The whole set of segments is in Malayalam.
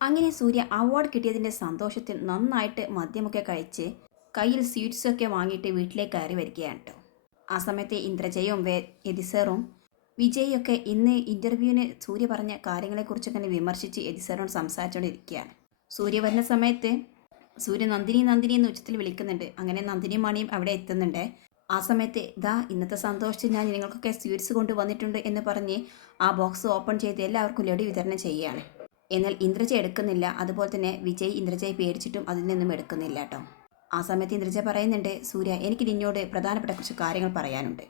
അങ്ങനെ സൂര്യ അവാർഡ് കിട്ടിയതിന്റെ സന്തോഷത്തിൽ നന്നായിട്ട് മദ്യമൊക്കെ കഴിച്ച് കയ്യിൽ സ്വീറ്റ്സൊക്കെ വാങ്ങിയിട്ട് വീട്ടിലേക്ക് കയറി വരികയാണ് കേട്ടോ ആ സമയത്ത് ഇന്ദ്രജയും വേ എദിസറും വിജയൊക്കെ ഇന്ന് ഇന്റർവ്യൂവിന് സൂര്യ പറഞ്ഞ കാര്യങ്ങളെക്കുറിച്ചൊക്കെ വിമർശിച്ച് എദിസറോട് സംസാരിച്ചുകൊണ്ടിരിക്കുകയാണ് സൂര്യ വരുന്ന സമയത്ത് സൂര്യ നന്ദിനി നന്ദിനി എന്ന് ഉച്ചത്തിൽ വിളിക്കുന്നുണ്ട്. അങ്ങനെ നന്ദിനി മണിയും അവിടെ എത്തുന്നുണ്ട്. ആ സമയത്ത് ദാ ഇന്നത്തെ സന്തോഷത്തിൽ ഞാൻ നിങ്ങൾക്കൊക്കെ സ്വീറ്റ്സ് കൊണ്ടുവന്നിട്ടുണ്ട് എന്ന് പറഞ്ഞ് ആ ബോക്സ് ഓപ്പൺ ചെയ്ത് എല്ലാവർക്കും ലഡു വിതരണം ചെയ്യുകയാണ്. എന്നാൽ ഇന്ദ്രജ എടുക്കുന്നില്ല. അതുപോലെ തന്നെ വിജയ് ഇന്ദ്രജയെ പേടിച്ചിട്ടും അതിൽ നിന്നും എടുക്കുന്നില്ല കേട്ടോ ആ സമയത്ത് ഇന്ദ്രജ പറയുന്നുണ്ട് സൂര്യ എനിക്ക് നിന്നോട് പ്രധാനപ്പെട്ട കുറച്ച് കാര്യങ്ങൾ പറയാനുണ്ട്.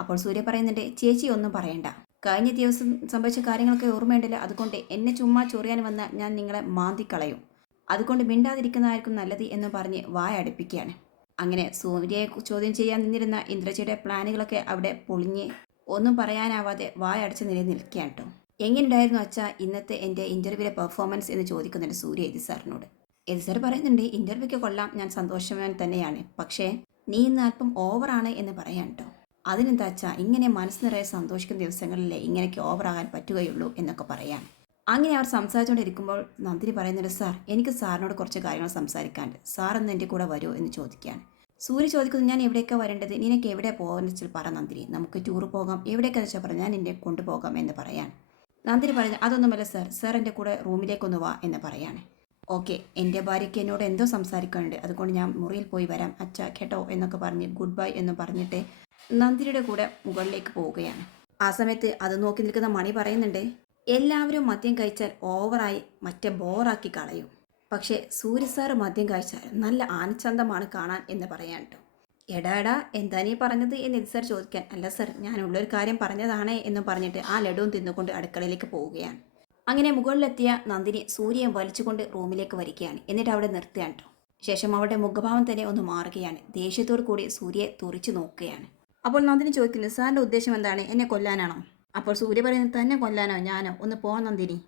അപ്പോൾ സൂര്യ പറയുന്നുണ്ട് ചേച്ചി ഒന്നും പറയണ്ട. കഴിഞ്ഞ ദിവസം സംഭവിച്ച കാര്യങ്ങളൊക്കെ ഓർമ്മയുണ്ടല്ലോ. അതുകൊണ്ട് എന്നെ ചുമ്മാ ചൊറിയാൻ വന്ന ഞാൻ നിങ്ങളെ മാന്തിക്കളയും. അതുകൊണ്ട് മിണ്ടാതിരിക്കുന്നതായിരിക്കും നല്ലത് എന്ന് പറഞ്ഞ് വായ അടുപ്പിക്കുകയാണ്. അങ്ങനെ സൂര്യയെ ചോദ്യം ചെയ്യാൻ നിന്നിരുന്ന ഇന്ദ്രജിയുടെ പ്ലാനുകളൊക്കെ അവിടെ പൊളിഞ്ഞ് ഒന്നും പറയാനാവാതെ വായ അടച്ച് നിലയിൽ നിൽക്കുകയാണ് കേട്ടോ എങ്ങനെയുണ്ടായിരുന്നു അച്ഛാ ഇന്നത്തെ എന്റെ ഇന്റർവ്യൂവിലെ പെർഫോമൻസ് എന്ന് ചോദിക്കുന്നുണ്ട് സൂര്യ എതി സാറിനോട്? എതി സാർ പറയുന്നുണ്ട് ഇന്റർവ്യൂക്ക് കൊള്ളാം ഞാൻ സന്തോഷവാൻ തന്നെയാണ്. പക്ഷേ നീ ഇന്ന് അല്പം ഓവറാണ് എന്ന് പറയാൻ കേട്ടോ അതിനെന്താ അച്ഛാ ഇങ്ങനെ മനസ്സ് നിറയെ സന്തോഷിക്കുന്ന ദിവസങ്ങളിലേ ഇങ്ങനെയൊക്കെ ഓവറാകാൻ പറ്റുകയുള്ളൂ എന്നൊക്കെ പറയാം അങ്ങനെ അവർ സംസാരിച്ചുകൊണ്ടിരിക്കുമ്പോൾ നന്ദിനി പറയുന്നുണ്ട് സാർ എനിക്ക് സാറിനോട് കുറച്ച് കാര്യങ്ങൾ സംസാരിക്കാണ്ട് സാർ ഒന്ന് എന്റെ കൂടെ വരുമോ എന്ന് ചോദിക്കുകയാണ് സൂര്യ ചോദിക്കുന്നു ഞാൻ എവിടെയൊക്കെ വരേണ്ടത്? നിനക്ക് എവിടെ പോകാമെന്ന് വെച്ചാൽ പറ നന്ദിനി. നമുക്ക് ടൂർ പോകാം. എവിടെയൊക്കെ വെച്ചാൽ പറഞ്ഞാൽ ഞാൻ എന്നെ കൊണ്ടുപോകാം എന്ന് പറയാൻ. നന്ദിനി പറഞ്ഞു അതൊന്നുമല്ല സർ സാർ എന്റെ കൂടെ റൂമിലേക്കൊന്ന് വാ എന്ന് പറയാണ്. ഓക്കെ എന്റെ ഭാര്യയ്ക്ക് എന്നോട് എന്തോ സംസാരിക്കാനുണ്ട്. അതുകൊണ്ട് ഞാൻ മുറിയിൽ പോയി വരാം. അച്ഛ കേട്ടോ എന്നൊക്കെ പറഞ്ഞ് ഗുഡ് ബൈ എന്ന് പറഞ്ഞിട്ട് നന്ദിനിയുടെ കൂടെ മുകളിലേക്ക് പോവുകയാണ്. ആ സമയത്ത് അത് നോക്കി നിൽക്കുന്ന മണി പറയുന്നുണ്ട് എല്ലാവരും മദ്യം കഴിച്ചാൽ ഓവറായി മറ്റേ ബോറാക്കി കളയും. പക്ഷേ സൂര്യ സാറ് മദ്യം കഴിച്ചാൽ നല്ല ആനച്ചന്തമാണ് കാണാൻ എന്ന് പറയാൻ കേട്ടോ. എടാ എടാ എന്താ നീ പറഞ്ഞത് എന്ന് ഇത് സാർ ചോദിക്കാൻ. അല്ല സർ ഞാനുള്ളൊരു കാര്യം പറഞ്ഞതാണ് എന്ന് പറഞ്ഞിട്ട് ആ ലഡുവും തിന്നുകൊണ്ട് അടുക്കളയിലേക്ക് പോവുകയാണ്. അങ്ങനെ മുകളിലെത്തിയ നന്ദിനി സൂര്യയെ വലിച്ചുകൊണ്ട് റൂമിലേക്ക് വരികയാണ്. എന്നിട്ട് അവിടെ നിർത്തുകയാണ് കേട്ടോ ശേഷം അവളുടെ മുഖഭാവം തന്നെ ഒന്ന് മാറുകയാണ്. ദേഷ്യത്തോടു കൂടി സൂര്യയെ തുറിച്ചു നോക്കുകയാണ്. അപ്പോൾ നന്ദിനി ചോദിക്കുന്നു സാറിന്റെ ഉദ്ദേശം എന്താണ്? എന്നെ കൊല്ലാനാണോ? അപ്പോൾ സൂര്യ പറയുന്നത് തന്നെ കൊല്ലാനോ ഞാനോ? ഒന്ന് പോവാൻ നന്ദിനി.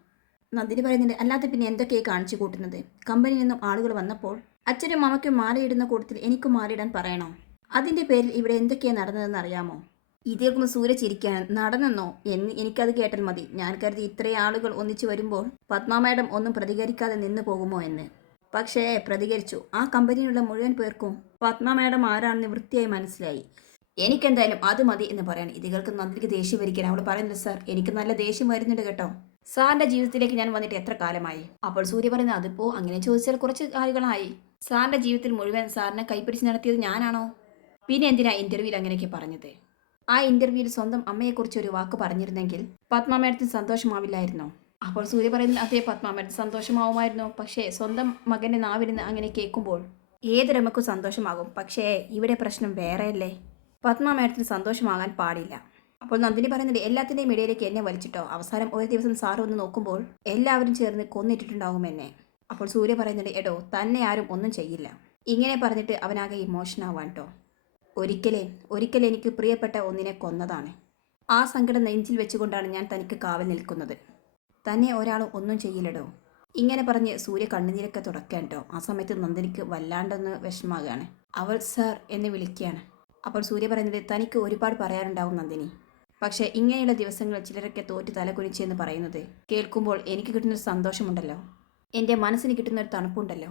നന്ദിനി പറയുന്നുണ്ട് അല്ലാതെ പിന്നെ എന്തൊക്കെയാണ് കാണിച്ചു കൂട്ടുന്നത്? കമ്പനിയിൽ നിന്നും ആളുകൾ വന്നപ്പോൾ അച്ഛനും അമ്മയ്ക്കും മാലയിടുന്ന കൂട്ടത്തിൽ എനിക്കും മാറിയിടാൻ പറയണോ? അതിന്റെ പേരിൽ ഇവിടെ എന്തൊക്കെയാണ് നടന്നതെന്ന് അറിയാമോ? ഇതേക്കുമ്പോൾ സൂര്യ ചിരിക്കാൻ നടന്നെന്നോ എന്ന് എനിക്കത് കേട്ടാൽ മതി. ഞാൻ കരുതി ഇത്രയും ആളുകൾ ഒന്നിച്ചു വരുമ്പോൾ പത്മ മാഡം ഒന്നും പ്രതികരിക്കാതെ നിന്ന് പോകുമോ എന്ന്. പക്ഷേ പ്രതികരിച്ചു. ആ കമ്പനിയിലുള്ള മുഴുവൻ പേർക്കും പത്മ മാഡം ആരാണെന്ന് വൃത്തിയായി മനസ്സിലായി. എനിക്കെന്തായാലും അത് മതി എന്ന് പറയാൻ ഇതികൾക്ക് നന്ദിക്ക് ദേഷ്യം വരിക്കാൻ അവൾ പറയുന്നത് സാർ എനിക്ക് നല്ല ദേഷ്യം വരുന്നുണ്ട് കേട്ടോ. സാറിന്റെ ജീവിതത്തിലേക്ക് ഞാൻ വന്നിട്ട് എത്ര കാലമായി? അപ്പോൾ സൂര്യ പറയുന്നത് അതിപ്പോ അങ്ങനെ ചോദിച്ചാൽ കുറച്ച് കാര്യങ്ങളായി. സാറിന്റെ ജീവിതത്തിൽ മുഴുവൻ സാറിനെ കൈപ്പിടിച്ച് നടത്തിയത് ഞാനാണോ? പിന്നെ എന്തിനാ ഇന്റർവ്യൂവിൽ അങ്ങനെയൊക്കെ പറഞ്ഞത്? ആ ഇന്റർവ്യൂവിൽ സ്വന്തം അമ്മയെക്കുറിച്ച് ഒരു വാക്ക് പറഞ്ഞിരുന്നെങ്കിൽ പത്മ മേഡത്തിന് സന്തോഷമാവില്ലായിരുന്നോ? അപ്പോൾ സൂര്യ പറയുന്നത് അതേ പത്മ മേഡത്തിന് സന്തോഷമാവുമായിരുന്നു. പക്ഷേ സ്വന്തം മകന്റെ നാവിരുന്ന് അങ്ങനെ കേൾക്കുമ്പോൾ ഏതൊരമ്മക്കും സന്തോഷമാകും. പക്ഷേ ഇവിടെ പ്രശ്നം വേറെയല്ലേ? പത്മ മേഡത്തിന് സന്തോഷമാകാൻ പാടില്ല. അപ്പോൾ നന്ദിനി പറയുന്നത് എല്ലാത്തിന്റെയും ഇടയിലേക്ക് എന്നെ വലിച്ചിട്ടോ? അവസാനം ഒരു ദിവസം സാറ് വന്ന് നോക്കുമ്പോൾ എല്ലാവരും ചേർന്ന് കൊന്നിട്ടിട്ടുണ്ടാവും എന്നെ. അപ്പോൾ സൂര്യ പറയുന്നുണ്ട് എടോ തന്നെ ആരും ഒന്നും ചെയ്യില്ല. ഇങ്ങനെ പറഞ്ഞിട്ട് അവനാകെ ഇമോഷൻ ആവാൻ കേട്ടോ ഒരിക്കലേ ഒരിക്കൽ എനിക്ക് പ്രിയപ്പെട്ട ഒന്നിനെ കൊന്നതാണ്. ആ സങ്കടം നെഞ്ചിൽ വെച്ചുകൊണ്ടാണ് ഞാൻ തനിക്ക് കാവൽ നിൽക്കുന്നത്. തന്നെ ഒരാൾ ഒന്നും ചെയ്യില്ലടോ. ഇങ്ങനെ പറഞ്ഞ് സൂര്യ കണ്ണുനീരൊക്കെ തുടക്കാൻ കേട്ടോ ആ സമയത്ത് നന്ദിനിക്ക് വല്ലാണ്ടൊന്ന് വിഷമാകുകയാണ് അവൾ സർ എന്ന് വിളിക്കുകയാണ്. അപ്പോൾ സൂര്യ പറയുന്നത് തനിക്ക് ഒരുപാട് പറയാനുണ്ടാവും നന്ദിനി. പക്ഷേ ഇങ്ങനെയുള്ള ദിവസങ്ങൾ ചിലരൊക്കെ തോറ്റ് തലകുനിച്ച് എന്ന് പറയുന്നത് കേൾക്കുമ്പോൾ എനിക്ക് കിട്ടുന്നൊരു സന്തോഷമുണ്ടല്ലോ. എന്റെ മനസ്സിന് കിട്ടുന്നൊരു തണുപ്പുണ്ടല്ലോ.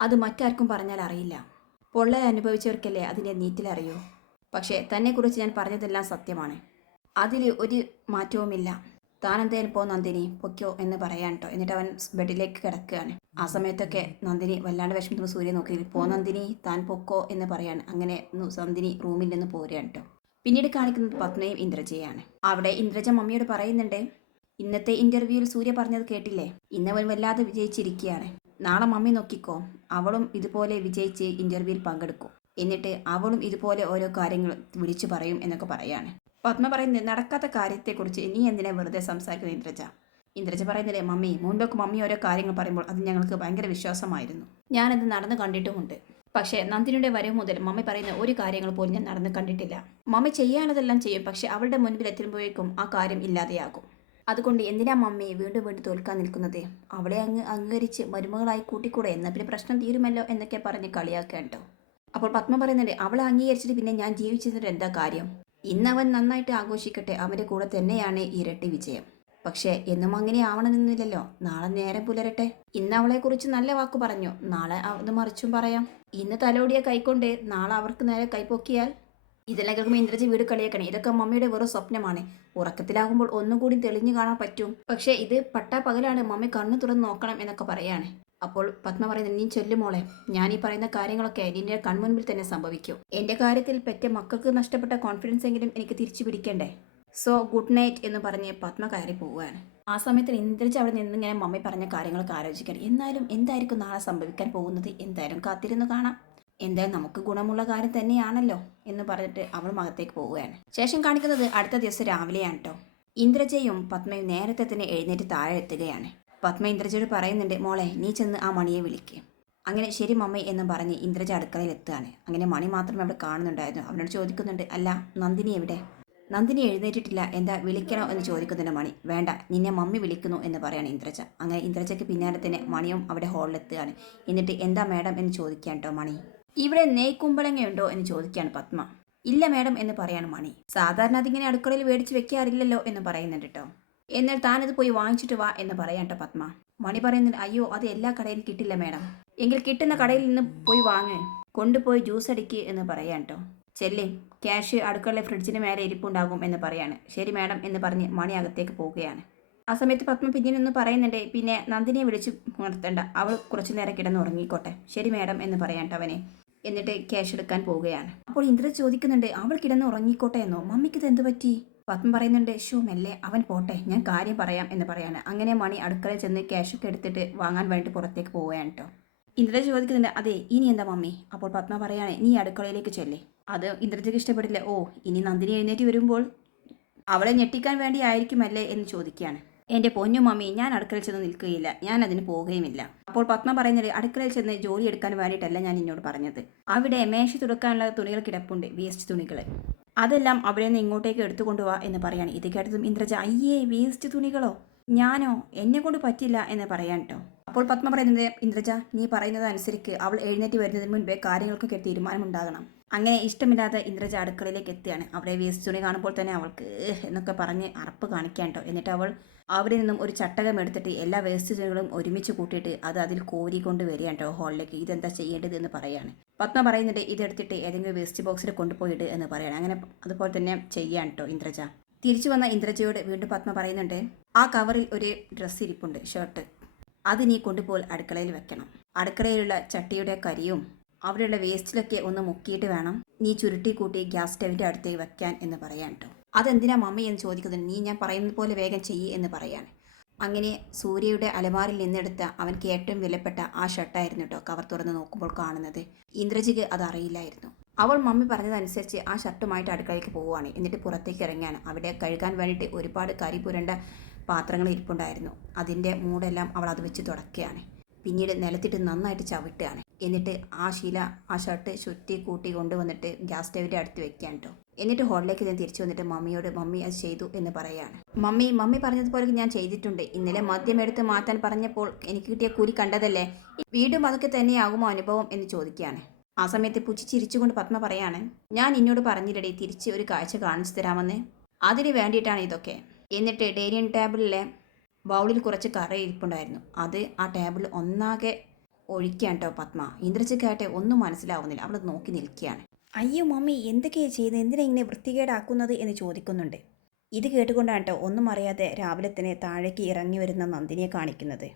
അത് മറ്റാർക്കും പറഞ്ഞാൽ അറിയില്ല. പൊള്ളൽ അനുഭവിച്ചവർക്കല്ലേ അതിന്റെ നീറ്റിലറിയൂ? പക്ഷേ തന്നെക്കുറിച്ച് ഞാൻ പറഞ്ഞതെല്ലാം സത്യമാണ്. അതിൽ ഒരു മാറ്റവുമില്ല. താനെന്തേലും പോ നന്ദിനി പൊയ്ക്കോ എന്ന് പറയാൻ കേട്ടോ എന്നിട്ട് അവൻ ബെഡിലേക്ക് കിടക്കുകയാണ്. ആ സമയത്തൊക്കെ നന്ദിനി വല്ലാണ്ട് വിഷമത്തിന് സൂര്യ നോക്കി പോ നന്ദിനി താൻ പൊക്കോ എന്ന് പറയാണ്. അങ്ങനെ നന്ദിനി റൂമിൽ നിന്ന് പോരുകയാണ് കേട്ടോ പിന്നീട് കാണിക്കുന്നത് പത്മയും ഇന്ദ്രജയാണ്. അവിടെ ഇന്ദ്രജ മമ്മിയോട് പറയുന്നുണ്ട് ഇന്നത്തെ ഇന്റർവ്യൂവിൽ സൂര്യ പറഞ്ഞത് കേട്ടില്ലേ? ഇന്നവൻ വല്ലാതെ വിജയിച്ചിരിക്കുകയാണ്. നാളെ മമ്മി നോക്കിക്കോ. അവളും ഇതുപോലെ വിജയിച്ച് ഇന്റർവ്യൂവിൽ പങ്കെടുക്കും. എന്നിട്ട് അവളും ഇതുപോലെ ഓരോ കാര്യങ്ങൾ വിളിച്ചു പറയും എന്നൊക്കെ പറയാണ്. പത്മ പറയുന്നത് നടക്കാത്ത കാര്യത്തെക്കുറിച്ച് നീ എന്തിനാ വെറുതെ സംസാരിക്കുന്നത് ഇന്ദ്രജ? ഇന്ദ്രജ പറയുന്നില്ലേ മമ്മി മുൻപൊക്കെ മമ്മി ഓരോ കാര്യങ്ങൾ പറയുമ്പോൾ അത് ഞങ്ങൾക്ക് ഭയങ്കര വിശ്വാസമായിരുന്നു. ഞാനത് നടന്നു കണ്ടിട്ടുമുണ്ട്. പക്ഷേ നന്ദിനിയുടെ വരവ് മുതൽ മമ്മി പറയുന്ന ഒരു കാര്യങ്ങൾ പോലും ഞാൻ നടന്നു കണ്ടിട്ടില്ല. മമ്മി ചെയ്യാനതെല്ലാം ചെയ്യും പക്ഷെ അവളുടെ മുൻപിൽ എത്തുമ്പോഴേക്കും ആ കാര്യം ഇല്ലാതെയാകും. അതുകൊണ്ട് എന്തിനാ മമ്മിയെ വീണ്ടും വീണ്ടും തോൽക്കാൻ നിൽക്കുന്നത്? അവളെ അങ്ങ് അംഗീകരിച്ച് മരുമകളായി കൂട്ടിക്കൂടെ? എന്നാൽ പിന്നെ പ്രശ്നം തീരുമല്ലോ എന്നൊക്കെ പറഞ്ഞ് കളിയാക്കുക കേട്ടോ. അപ്പോൾ പത്മ പറയുന്നുണ്ട് അവളെ അംഗീകരിച്ചിട്ട് പിന്നെ ഞാൻ ജീവിച്ചിരുന്നിട്ട് എന്താ കാര്യം? ഇന്നവൻ നന്നായിട്ട് ആഘോഷിക്കട്ടെ അവന്റെ കൂടെ തന്നെയാണ് ഇരട്ടി വിജയം. പക്ഷേ എന്നും അങ്ങനെ ആവണമെന്നില്ലല്ലോ. നാളെ നേരം പുലരട്ടെ. ഇന്ന് അവളെക്കുറിച്ച് നല്ല വാക്ക് പറഞ്ഞു. നാളെ അത് മറിച്ചും പറയാം. ഇന്ന് തലോടിയ കൈക്കൊണ്ട് നാളെ അവർക്ക് നേരെ കൈപ്പൊക്കിയാൽ ഇതെല്ലാം കേൾക്കുമ്പോൾ ഇന്ദ്രജി വീട് കളിയാക്കണേ. ഇതൊക്കെ മമ്മിയുടെ വെറും സ്വപ്നമാണ്. ഉറക്കത്തിലാകുമ്പോൾ ഒന്നും കൂടി തെളിഞ്ഞു കാണാൻ പറ്റും. പക്ഷേ ഇത് പട്ടാ പകലാണ് മമ്മി കണ്ണു തുറന്ന് നോക്കണം എന്നൊക്കെ പറയാണ്. അപ്പോൾ പത്മ പറയുന്നത് നീ ചൊല്ലുമോളെ ഞാൻ ഈ പറയുന്ന കാര്യങ്ങളൊക്കെ നിന്റെ കൺമുൻപിൽ തന്നെ സംഭവിക്കും. എന്റെ കാര്യത്തിൽ പെറ്റ മക്കൾക്ക് നഷ്ടപ്പെട്ട കോൺഫിഡൻസ് എങ്കിലും എനിക്ക് തിരിച്ചു പിടിക്കണ്ടേ? സോ ഗുഡ് നൈറ്റ് എന്ന് പറഞ്ഞ് പത്മ കയറി പോവുകയാണ്. ആ സമയത്ത് ഇന്ദ്രജ് അവിടെ നിന്ന് ഇങ്ങനെ മമ്മി പറഞ്ഞ കാര്യങ്ങളൊക്കെ ആലോചിക്കണം എന്നാലും എന്തായിരിക്കും നാളെ സംഭവിക്കാൻ പോകുന്നത്? എന്തായാലും കാത്തിരുന്ന് കാണാം. എന്തായാലും നമുക്ക് ഗുണമുള്ള കാര്യം തന്നെയാണല്ലോ എന്ന് പറഞ്ഞിട്ട് അവൾ മകത്തേക്ക് പോവുകയാണ്. ശേഷം കാണിക്കുന്നത് അടുത്ത ദിവസം രാവിലെയാണ് കേട്ടോ ഇന്ദ്രജയും പത്മയും നേരത്തെ തന്നെ എഴുന്നേറ്റ് താഴെ എത്തുകയാണ്. പത്മ ഇന്ദ്രജയോട് പറയുന്നുണ്ട് മോളെ നീ ചെന്ന് ആ മണിയെ വിളിക്കുക അങ്ങനെ ശരി മമ്മ എന്ന് പറഞ്ഞ് ഇന്ദ്രജ അടുക്കളയിൽ എത്തുകയാണ്. അങ്ങനെ മണി മാത്രമേ അവിടെ കാണുന്നുണ്ടായിരുന്നു. അവനോട് ചോദിക്കുന്നുണ്ട് അല്ല നന്ദിനി എവിടെ? നന്ദിനി എഴുന്നേറ്റിട്ടില്ല. എന്താ വിളിക്കണോ എന്ന് ചോദിക്കുന്നുണ്ട് മണി. വേണ്ട നിന്നെ മമ്മി വിളിക്കുന്നു എന്ന് പറയാണ് ഇന്ദ്രജ. അങ്ങനെ ഇന്ദ്രജയ്ക്ക് പിന്നാലെ തന്നെ മണിയും അവിടെ ഹാളിലെത്തുകയാണ് എന്നിട്ട് എന്താ മാഡം? എന്ന് ചോദിക്കാൻ കേട്ടോ മണി. ഇവിടെ നെയ്ക്കുമ്പളങ്ങയുണ്ടോ എന്ന് ചോദിക്കുകയാണ് പത്മ. ഇല്ല മാഡം എന്ന് പറയാണ് മണി. സാധാരണ അതിങ്ങനെ അടുക്കളയിൽ മേടിച്ച് വെക്കാറില്ലല്ലോ എന്ന് പറയുന്നുണ്ട് കേട്ടോ എന്നാൽ താനത് പോയി വാങ്ങിച്ചിട്ട് വാ എന്ന് പറയാം പത്മ. മണി പറയുന്നുണ്ട് അയ്യോ അത് എല്ലാ കടയിലും കിട്ടില്ല മാഡം. എങ്കിൽ കിട്ടുന്ന കടയിൽ നിന്ന് പോയി വാങ്ങ്. കൊണ്ടുപോയി ജ്യൂസ് അടിക്ക് എന്ന് പറയാം കേട്ടോ ചെല്ലി ക്യാഷ് അടുക്കളയിലെ ഫ്രിഡ്ജിന് മേലെ ഇരിപ്പുണ്ടാകും എന്ന് പറയാണ്. ശരി മാഡം എന്ന് പറഞ്ഞ് മണി അകത്തേക്ക് പോവുകയാണ് ആ സമയത്ത് പത്മ പിന്നീട് ഒന്ന് പറയുന്നുണ്ട് പിന്നെ നന്ദിനിയെ വിളിച്ച് ഉണർത്തേണ്ട അവൾ കുറച്ചു നേരം കിടന്ന് ഉറങ്ങിക്കോട്ടെ ശരി മാഡം എന്ന് പറയാട്ടോ അവനെ. എന്നിട്ട് ക്യാഷ് എടുക്കാൻ പോവുകയാണ്. അപ്പോൾ ഇന്ദ്ര ചോദിക്കുന്നുണ്ട് അവൾ കിടന്ന് ഉറങ്ങിക്കോട്ടെ എന്നോ? മമ്മിക്ക് ഇത് എന്ത് പറ്റി? പത്മ പറയുന്നുണ്ട് ഷോ മെല്ലെ. അവൻ പോട്ടെ. ഞാൻ കാര്യം പറയാം എന്ന് പറയാണ്. അങ്ങനെ മണി അടുക്കളയിൽ ചെന്ന് ക്യാഷൊക്കെ എടുത്തിട്ട് വാങ്ങാൻ വേണ്ടി പുറത്തേക്ക് പോവുകയാണ് കേട്ടോ ഇന്ദ്ര ചോദിക്കുന്നുണ്ട് അതെ ഇനി എന്താ മമ്മി? അപ്പോൾ പത്മ പറയാണ് നീ അടുക്കളയിലേക്ക് ചെല്ലേ. അത് ഇന്ദ്രജിക്ക് ഇഷ്ടപ്പെടില്ല. ഓ ഇനി നന്ദിനി എഴുന്നേറ്റ് വരുമ്പോൾ അവളെ ഞെട്ടിക്കാൻ വേണ്ടി ആയിരിക്കുമല്ലേ എന്ന് ചോദിക്കുകയാണ്. എന്റെ പൊന്നു മമ്മി ഞാൻ അടുക്കളയിൽ ചെന്ന് നിൽക്കുകയില്ല. ഞാൻ അതിന് പോവുകയുമില്ല. അപ്പോൾ പത്മ പറയുന്നത് അടുക്കളയിൽ ചെന്ന് ജോലി എടുക്കാൻ വേണ്ടിയിട്ടല്ല ഞാൻ എന്നോട് പറഞ്ഞത്. അവിടെ മേശ തുറക്കാനുള്ള തുണികൾ കിടപ്പുണ്ട്. വേസ്റ്റ് തുണികൾ. അതെല്ലാം അവിടെ നിന്ന് ഇങ്ങോട്ടേക്ക് എടുത്തുകൊണ്ടുവാ എന്ന് പറയാണ്. ഇത് കേട്ടതും ഇന്ദ്രജ അയ്യേ വേസ്റ്റ് തുണികളോ? ഞാനോ? എന്നെ കൊണ്ട് പറ്റില്ല എന്ന് പറയാൻ കേട്ടോ അപ്പോൾ പത്മ പറയുന്നത് ഇന്ദ്രജ നീ പറയുന്നത് അനുസരിച്ച് അവൾ എഴുന്നേറ്റ് വരുന്നതിന് മുൻപേ കാര്യങ്ങൾക്കൊക്കെ തീരുമാനമുണ്ടാകണം. അങ്ങനെ ഇഷ്ടമില്ലാതെ ഇന്ദ്രജ അടുക്കളയിലേക്ക് എത്തുകയാണ് അവിടെ വേസ്റ്റ് തുണി കാണുമ്പോൾ തന്നെ അവൾക്ക് എന്നൊക്കെ പറഞ്ഞ് അറപ്പ് കാണിക്കാൻ കേട്ടോ. എന്നിട്ട് അവൾ അവിടെ നിന്നും ഒരു ചട്ടകം എടുത്തിട്ട് എല്ലാ വേസ്റ്റ് തുണികളും ഒരുമിച്ച് കൂട്ടിയിട്ട് അത് അതിൽ കോരി കൊണ്ട് വരികയാണ്ടോ ഹാളിലേക്ക്. ഇതെന്താ ചെയ്യേണ്ടത്? എന്ന് പറയാണ്. പത്മ പറയുന്നുണ്ട് ഇതെടുത്തിട്ട് ഏതെങ്കിലും വേസ്റ്റ് ബോക്സിൽ കൊണ്ടുപോയിട്ട് എന്ന് പറയാണ്. അങ്ങനെ അതുപോലെ തന്നെ ചെയ്യാൻ കേട്ടോ ഇന്ദ്രജ. തിരിച്ചു വന്ന ഇന്ദ്രജയോട് വീണ്ടും പത്മ പറയുന്നുണ്ട് ആ കവറിൽ ഒരു ഡ്രസ്സ് ഇരിപ്പുണ്ട് ഷർട്ട്. അത് നീ കൊണ്ടുപോയി അടുക്കളയിൽ വെക്കണം. അടുക്കളയിലുള്ള ചട്ടിയുടെ കരിയും അവിടെയുള്ള വേസ്റ്റിലൊക്കെ ഒന്ന് മുക്കിയിട്ട് വേണം നീ ചുരുട്ടി കൂട്ടി ഗ്യാസ് സ്റ്റവിന്റെ അടുത്തേക്ക് വെക്കാൻ എന്ന് പറയാൻ കേട്ടോ അതെന്തിനാ മമ്മി എന്ന് ചോദിക്കുന്നത്? നീ ഞാൻ പറയുന്നത് പോലെ വേഗം ചെയ്യ് എന്ന് പറയാണ് അങ്ങനെ സൂര്യയുടെ അലമാരിൽ നിന്നെടുത്ത അവൻക്ക് ഏറ്റവും വിലപ്പെട്ട ആ ഷർട്ടായിരുന്നു കേട്ടോ കവർ തുറന്ന് നോക്കുമ്പോൾ കാണുന്നത്. ഇന്ദ്രജിക്ക് അത് അറിയില്ലായിരുന്നു. അവൾ മമ്മി പറഞ്ഞതനുസരിച്ച് ആ ഷർട്ടുമായിട്ട് അടുക്കളയ്ക്ക് പോവുകയാണ്. എന്നിട്ട് പുറത്തേക്ക് ഇറങ്ങിയാണ് അവിടെ കഴുകാൻ വേണ്ടിയിട്ട് ഒരുപാട് കരി പുരണ്ട പാത്രങ്ങൾ ഇരിപ്പുണ്ടായിരുന്നു. അതിന്റെ മൂടെല്ലാം അവൾ അത് വെച്ച് തുടക്കുകയാണ്. പിന്നീട് നിലത്തിട്ട് നന്നായിട്ട് ചവിട്ടുകയാണ്. എന്നിട്ട് ആ ശീല ആ ഷർട്ട് ചുറ്റി കൂട്ടി കൊണ്ടുവന്നിട്ട് ഗ്യാസ് സ്റ്റവിന്റെ അടുത്ത് വെക്കാൻ കേട്ടോ എന്നിട്ട് ഹോളിലേക്ക് ഞാൻ തിരിച്ചു വന്നിട്ട് മമ്മിയോട് മമ്മി അത് ചെയ്തു എന്ന് പറയാണ്. മമ്മി മമ്മി പറഞ്ഞതുപോലെ ഞാൻ ചെയ്തിട്ടുണ്ട്. ഇന്നലെ മദ്യം എടുത്ത് മാറ്റാൻ പറഞ്ഞപ്പോൾ എനിക്ക് കിട്ടിയ കുരി കണ്ടതല്ലേ? വീണ്ടും അതൊക്കെ തന്നെയാകുമോ അനുഭവം? എന്ന് ചോദിക്കുകയാണ്. ആ സമയത്ത് പുച്ചി ചിരിച്ചുകൊണ്ട് പത്മ പറയാണ് ഞാൻ നിന്നോട് പറഞ്ഞില്ലടേ തിരിച്ച് ഒരു കാഴ്ച കാണിച്ചു തരാമെന്ന്. അതിന് വേണ്ടിയിട്ടാണ് ഇതൊക്കെ. എന്നിട്ട് ഡൈനിങ് ടേബിളിലെ ബൗളിൽ കുറച്ച് കറി ഇരിപ്പുണ്ടായിരുന്നു. അത് ആ ടേബിൾ ഒന്നാകെ ഒഴിക്കാൻ കേട്ടോ പത്മ. ഇന്ദ്രജിക്കാട്ടെ ഒന്നും മനസ്സിലാവുന്നില്ല. അവൾ നോക്കി നിൽക്കുകയാണ്. അയ്യോ മമ്മി എന്തൊക്കെയാണ് ചെയ്യുന്നത് എന്തിനാ ഇങ്ങനെ വൃത്തികേടാക്കുന്നത് എന്ന് ചോദിക്കുന്നുണ്ട്. ഇത് കേട്ടുകൊണ്ടാണ് കേട്ടോ ഒന്നും അറിയാതെ രാവിലെ തന്നെ താഴേക്ക് ഇറങ്ങി വരുന്ന നന്ദിനിയെ കാണിക്കുന്നത്.